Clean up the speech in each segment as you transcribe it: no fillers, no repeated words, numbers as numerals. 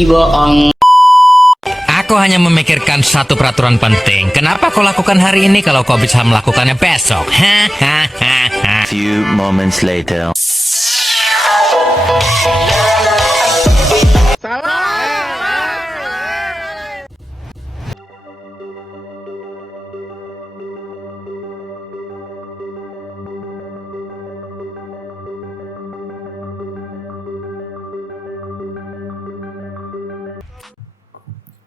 bohong. Aku hanya memikirkan satu peraturan penting. Kenapa kau lakukan hari ini kalau kau bisa melakukannya besok? Few moments later.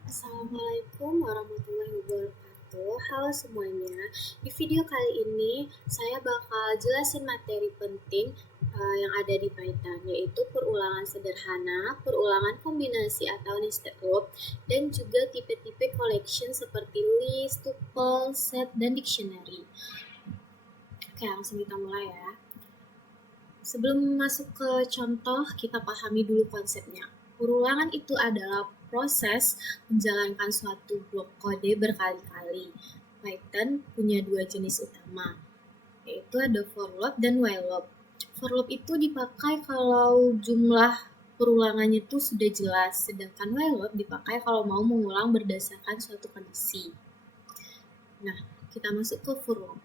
Assalamualaikum warahmatullahi wabarakatuh. Halo semuanya. Di video kali ini saya bakal jelasin materi penting yang ada di Python, yaitu perulangan sederhana, perulangan kombinasi atau nested loop, dan juga tipe-tipe collection seperti list, tuple, set, dan dictionary. Oke, langsung kita mulai ya. Sebelum masuk ke contoh, kita pahami dulu konsepnya. Perulangan itu adalah proses menjalankan suatu blok kode berkali-kali. Python punya dua jenis utama, yaitu ada for loop dan while loop. For loop itu dipakai kalau jumlah perulangannya itu sudah jelas, sedangkan while loop dipakai kalau mau mengulang berdasarkan suatu kondisi. Nah, kita masuk ke for loop.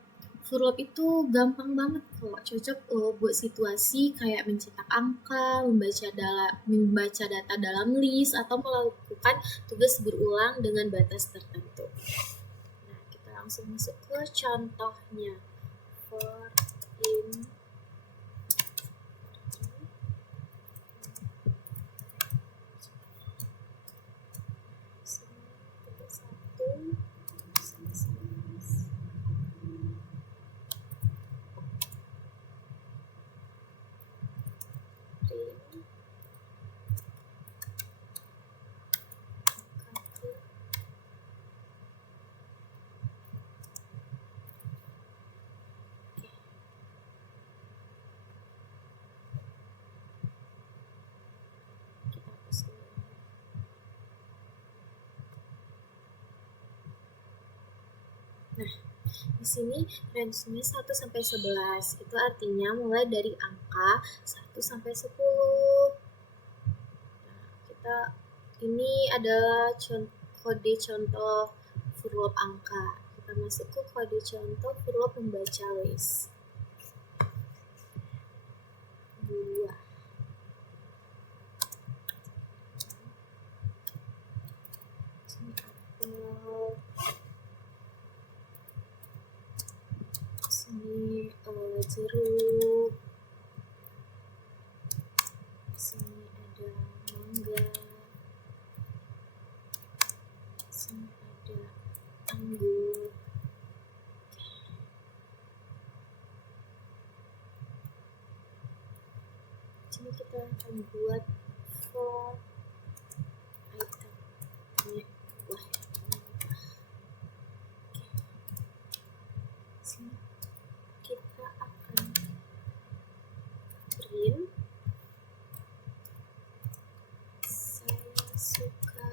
For loop itu gampang banget kok, cocok buat situasi kayak mencetak angka, membaca data dalam list, atau melakukan tugas berulang dengan batas tertentu. Nah, kita langsung masuk ke contohnya. For in Nah, di sini range-nya 1 sampai 11. Itu artinya mulai dari angka 1 sampai 10. Nah, ini adalah kode contoh for loop angka. Kita masuk ke kode contoh for loop membaca list. 2. Sini apel. Sini jeruk, sini ada mangga, sini ada anggur. Sini kita akan buat for item. Ini buah ya. Sini kita akan print saya suka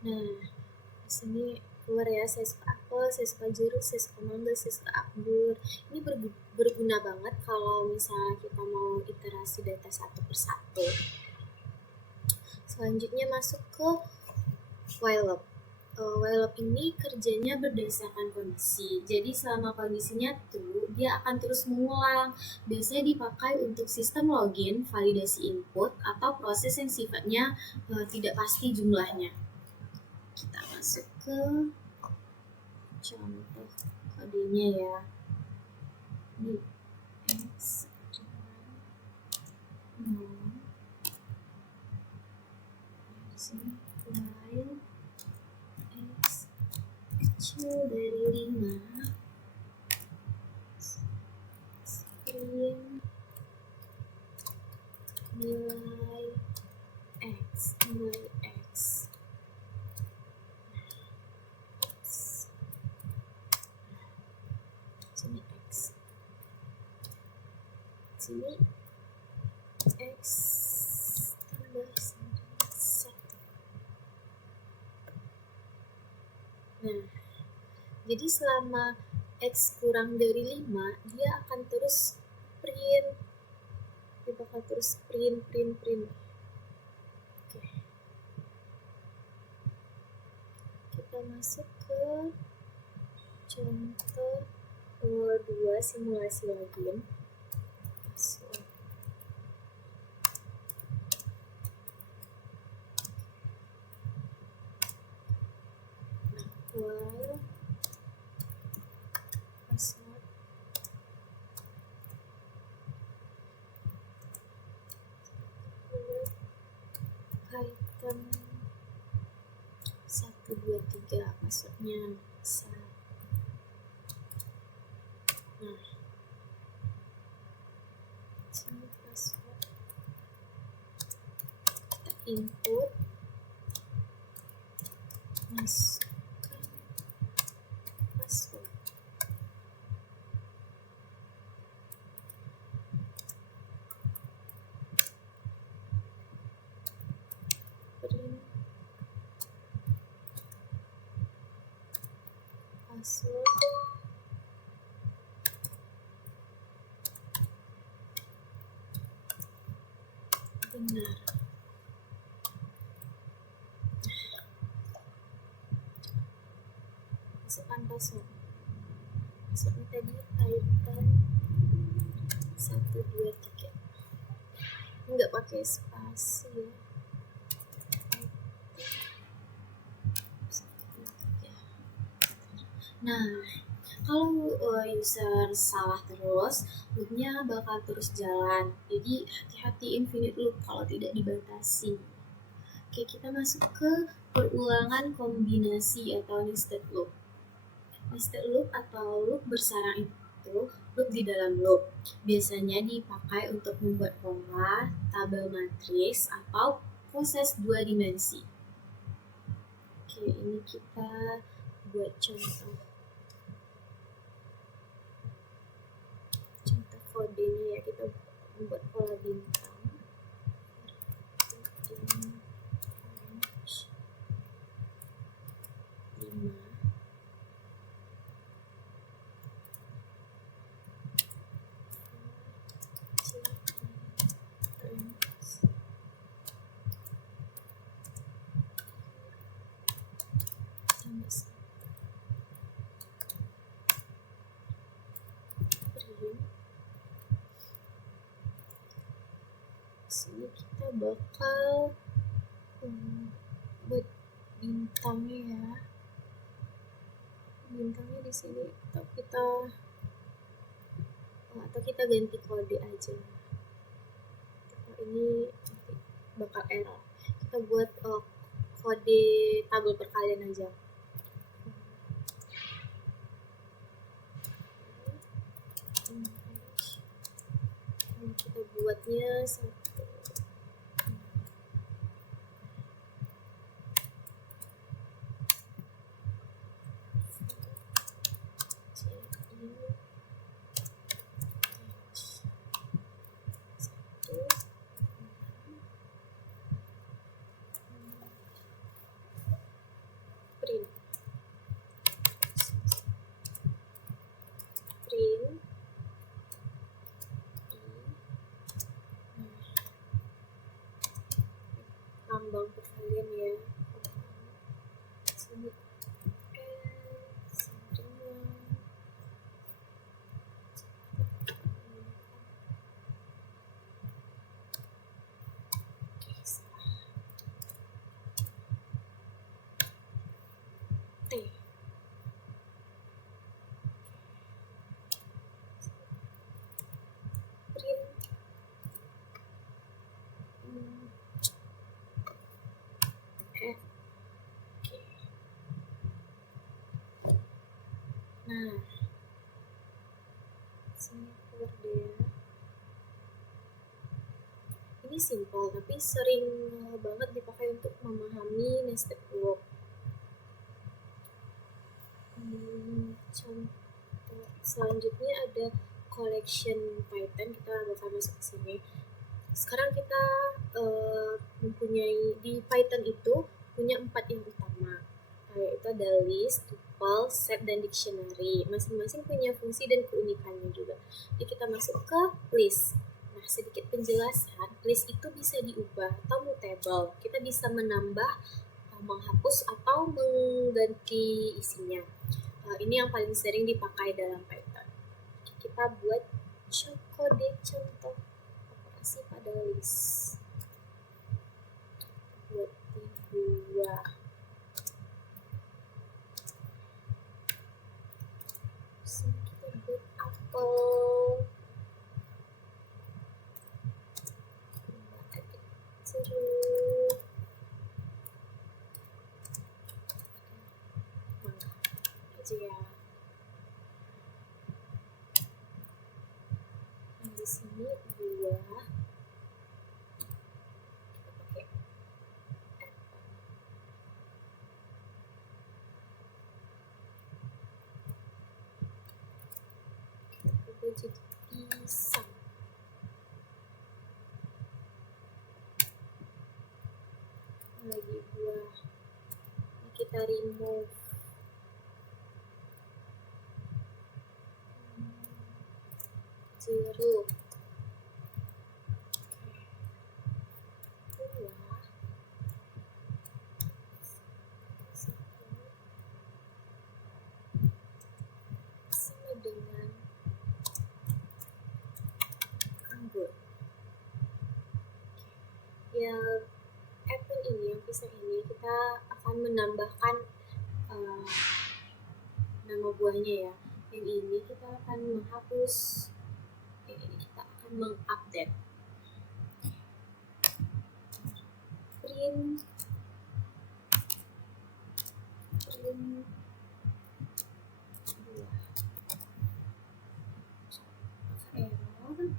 Nah, di sini keluar ya, saya suka apel, saya suka jeruk, saya suka mangga, saya suka anggur. Ini berguna banget kalau misalnya kita mau iterasi data satu persatu. Selanjutnya masuk ke while loop. While loop ini kerjanya berdasarkan kondisi. Jadi selama kondisinya true, dia akan terus mengulang. Biasanya dipakai untuk sistem login, validasi input, atau proses yang sifatnya tidak pasti jumlahnya. Kita masuk ke contoh kodenya ya. Ini X sini while X kecil dari 5 print nilai X sini X, sini X tambah 1. Nah, jadi selama X kurang dari 5, dia akan terus print. Dia bakal terus print. Oke. Kita masuk ke contoh 2 simulasi login. Password. While password Python 123 passwordnya bisa. Nah, sini password kita input, masukkan password. Print password benar. Masukkan password. Passwordnya tadi Python 123. Enggak pakai spasi ya. Nah, kalau user salah terus, loopnya bakal terus jalan. Jadi hati-hati infinite loop kalau tidak dibatasi. Oke, kita masuk ke perulangan kombinasi atau nested loop. Nested loop atau loop bersarang itu loop di dalam loop. Biasanya dipakai untuk membuat pola, tabel matriks, atau proses 2 dimensi. Oke, ini kita buat contoh kodenya ya. Kita membuat pola bintang. Orange 5. Sini kita bakal buat bintangnya ya. Bintangnya di sini atau kita ganti kode aja. Ini nanti bakal error. Kita buat kode tabel perkalian aja. Ini kita buatnya 1. Print lambang perkalian ya. Sini T. Print F. Oke. Nah, sini keluar dia. Ini simple tapi sering banget dipakai untuk memahami nested loop. Contoh selanjutnya ada collection Python. Kita bakal masuk ke sini. Sekarang kita mempunyai di Python itu punya 4 yang utama. yaitu ada list, tuple, set, dan dictionary. Masing-masing punya fungsi dan keunikannya juga. Jadi kita masuk ke list. Nah, sedikit penjelasan, list itu bisa diubah atau mutable. Kita bisa menambah, menghapus, atau mengganti isinya. Ini yang paling sering dipakai dalam Python. Kita buat kode contoh operasi pada list. Buat dua. Sini kita buat apel. Jeruk. Mangga aja ya. Nah, di sini buah. Kita pakai apple. Kita buat jadi pisang. Lagi buah. Ini kita remove. Jeruk. Buah. Sama dengan anggur. Yang apple ini, yang pisang ini, kita akan menambahkan nama buahnya ya. Yang ini kita akan menghapus. Yang ini kita akan mengupdate. Print buah. Error.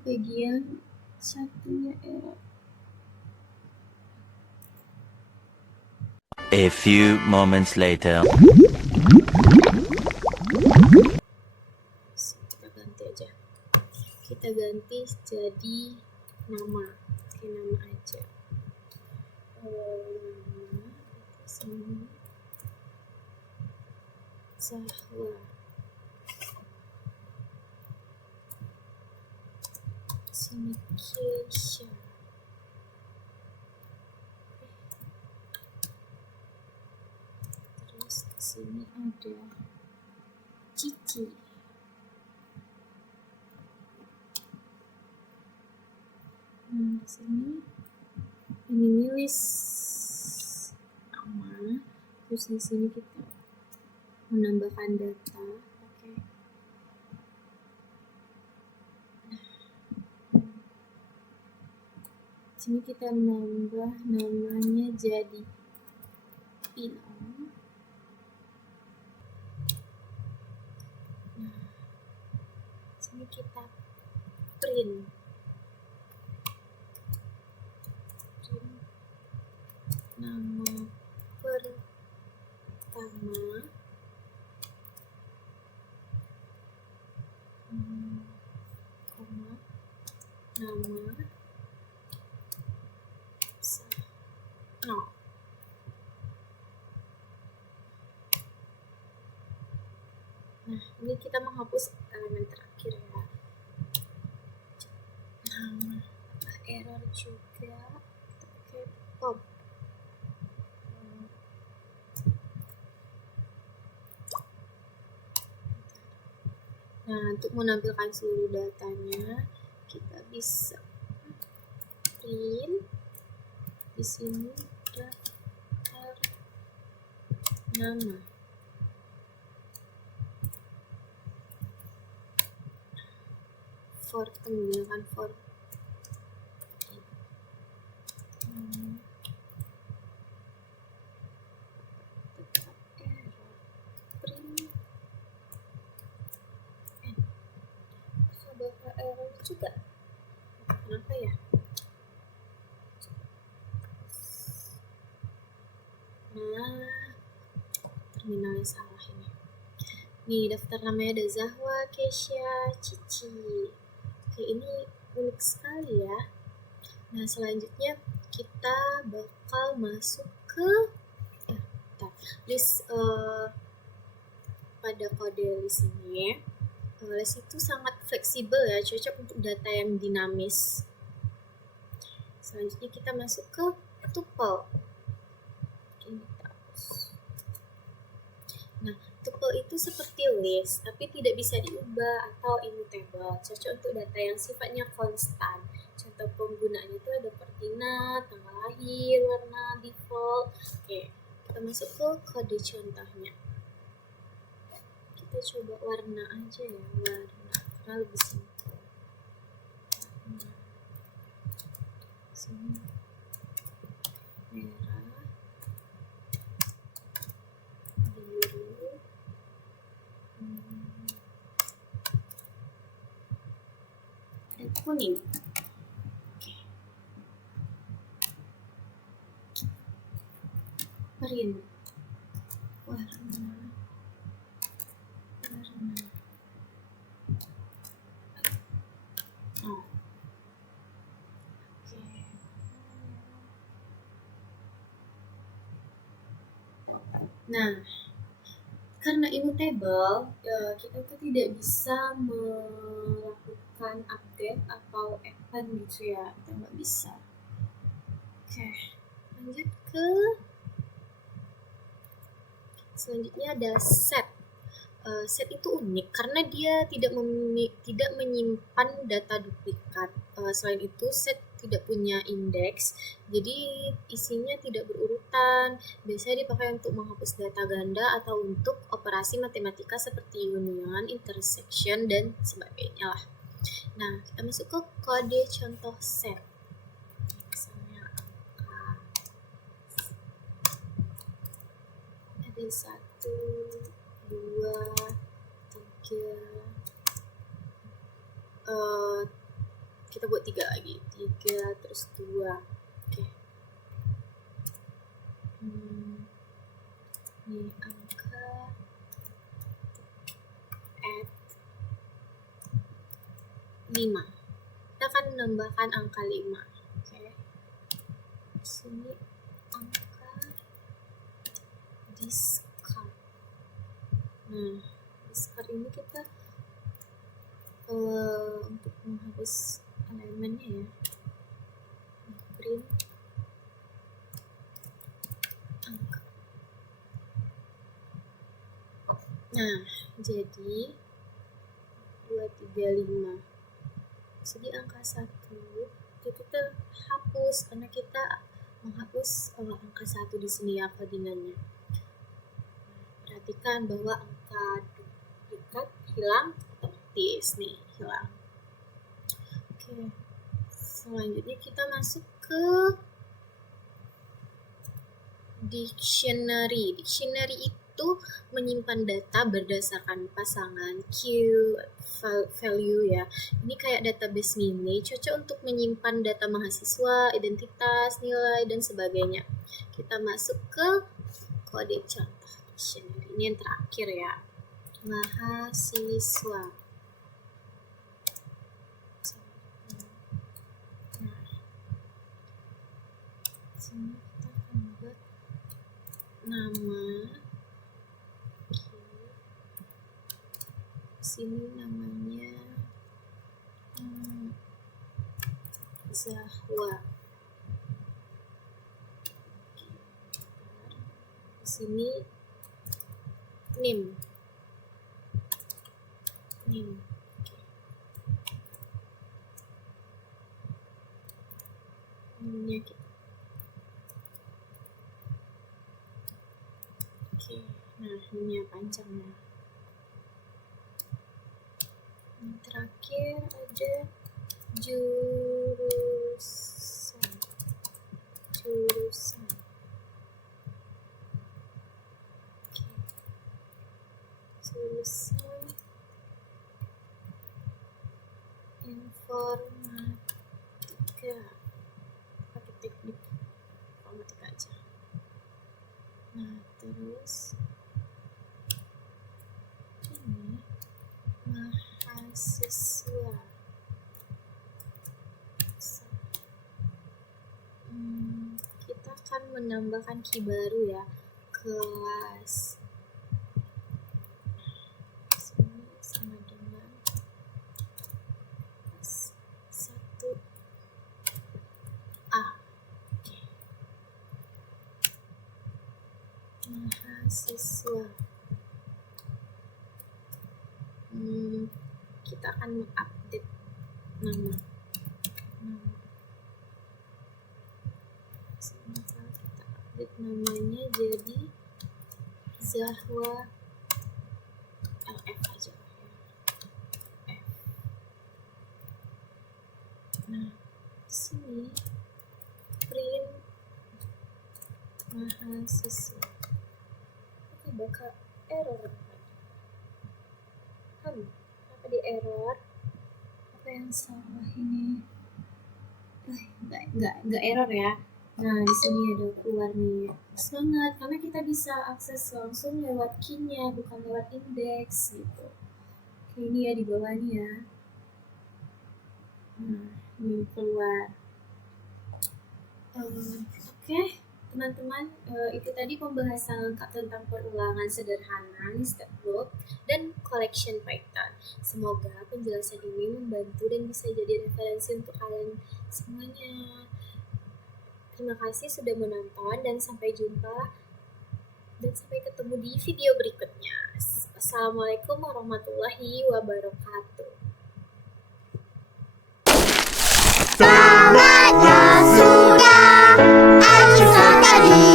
Bagian satunya error. A few moments later. Kita ganti aja. Kita ganti jadi nama. Oke, nama aja. Nama di sini Zahwa. Sini Keisha. Terus di sini ada Cici. Nah, di sini ini list nama. Terus di sini kita menambahkan data. Oke. Di sini kita nambah namanya jadi Pino. Nah, di sini kita print nama pertama, koma, nama, no. Nah, ini kita menghapus elemen terakhir ya. Nama, error juga. Kita pakai pop. Nah, untuk menampilkan seluruh datanya, kita bisa print di sini daftar nama. For menggunakan for tetap error print bakal error juga. Kenapa ya? Nah, terminalnya salah ini. Nih, daftar namanya ada Zahwa, Keisha, Cici. Oke, ini unik sekali ya. Nah, selanjutnya kita bakal masuk ke list pada kode list ini. List itu sangat fleksibel ya, cocok untuk data yang dinamis. Selanjutnya kita masuk ke tuple. Nah, tuple itu seperti list, tapi tidak bisa diubah atau immutable. Cocok untuk data yang sifatnya konstan. Contoh penggunaannya itu ada koordinat, tanggal lahir, warna, default. Oke, kita masuk ke kode contohnya. Kita coba warna aja ya, warna, karena lebih simpel. Sini merah, biru, ada kuning. Oke. Print warna. Oh. Oke. Nah, karena immutable, kita tuh tidak bisa melakukan update atau append gitu ya, kita nggak bisa. Oke, lanjut ke selanjutnya ada set. Set itu unik karena dia tidak menyimpan data duplikat. Selain itu, set tidak punya indeks, jadi isinya tidak berurutan. Biasanya dipakai untuk menghapus data ganda atau untuk operasi matematika seperti union, intersection, dan sebagainya lah. Nah, kita masuk ke kode contoh set. Misalnya angka. Ada 1, 2, 3. Kita buat 3 lagi. 3 terus 2. Oke. Ini angka add 5. Kita akan menambahkan angka 5. Oke. Sini angka discard. Nah, discard ini kita untuk menghapus elemennya ya. Print angka. Nah, jadi 2, 3, 5. Jadi angka 1 itu kita hapus karena kita menghapus angka 1 di sini ya codingannya. Perhatikan bahwa angka duplikat hilang otomatis nih, hilang. Oke. Selanjutnya kita masuk ke dictionary. Dictionary itu menyimpan data berdasarkan pasangan value ya. Ini kayak database mini, cocok untuk menyimpan data mahasiswa, identitas, nilai, dan sebagainya. Kita masuk ke kode contoh dictionary. Ini yang terakhir ya. Mahasiswa. Nah, sini kita akan buat nama. Sini namanya Zahwa. Sini name. Namanya kita. Oke. Nah, ini ya panjangnya. Yang terakhir ada jurusan. Oke. Jurusan informatika. Pakai teknik informatika aja. Nah, terus ini mahasiswa. kita akan menambahkan key baru ya, kelas. Sini sama dengan kelas 1A. Oke. Mahasiswa. Kita akan mengupdate nama. Maka kita update namanya jadi Zahwa LF aja ya. F. Nah, di sini print mahasiswa. Oke, bakal error. Apa di error? Apa yang salah ini? Enggak error ya. Nah, di sini ada keluar nih. Semangat, karena kita bisa akses langsung lewat key-nya, bukan lewat indeks gitu. Oke, ini ya di bawahnya ya. Nah, ini keluar. Oke, teman-teman, itu tadi pembahasan lengkap tentang perulangan sederhana, step block, dan collection Python. Semoga penjelasan ini membantu dan bisa jadi referensi untuk kalian semuanya. Terima kasih sudah menonton dan sampai jumpa dan sampai ketemu di video berikutnya. Assalamualaikum warahmatullahi wabarakatuh. Saatnya sudah habiskan tadi.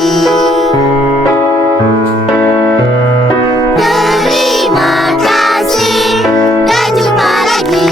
Terima kasih dan jumpa lagi.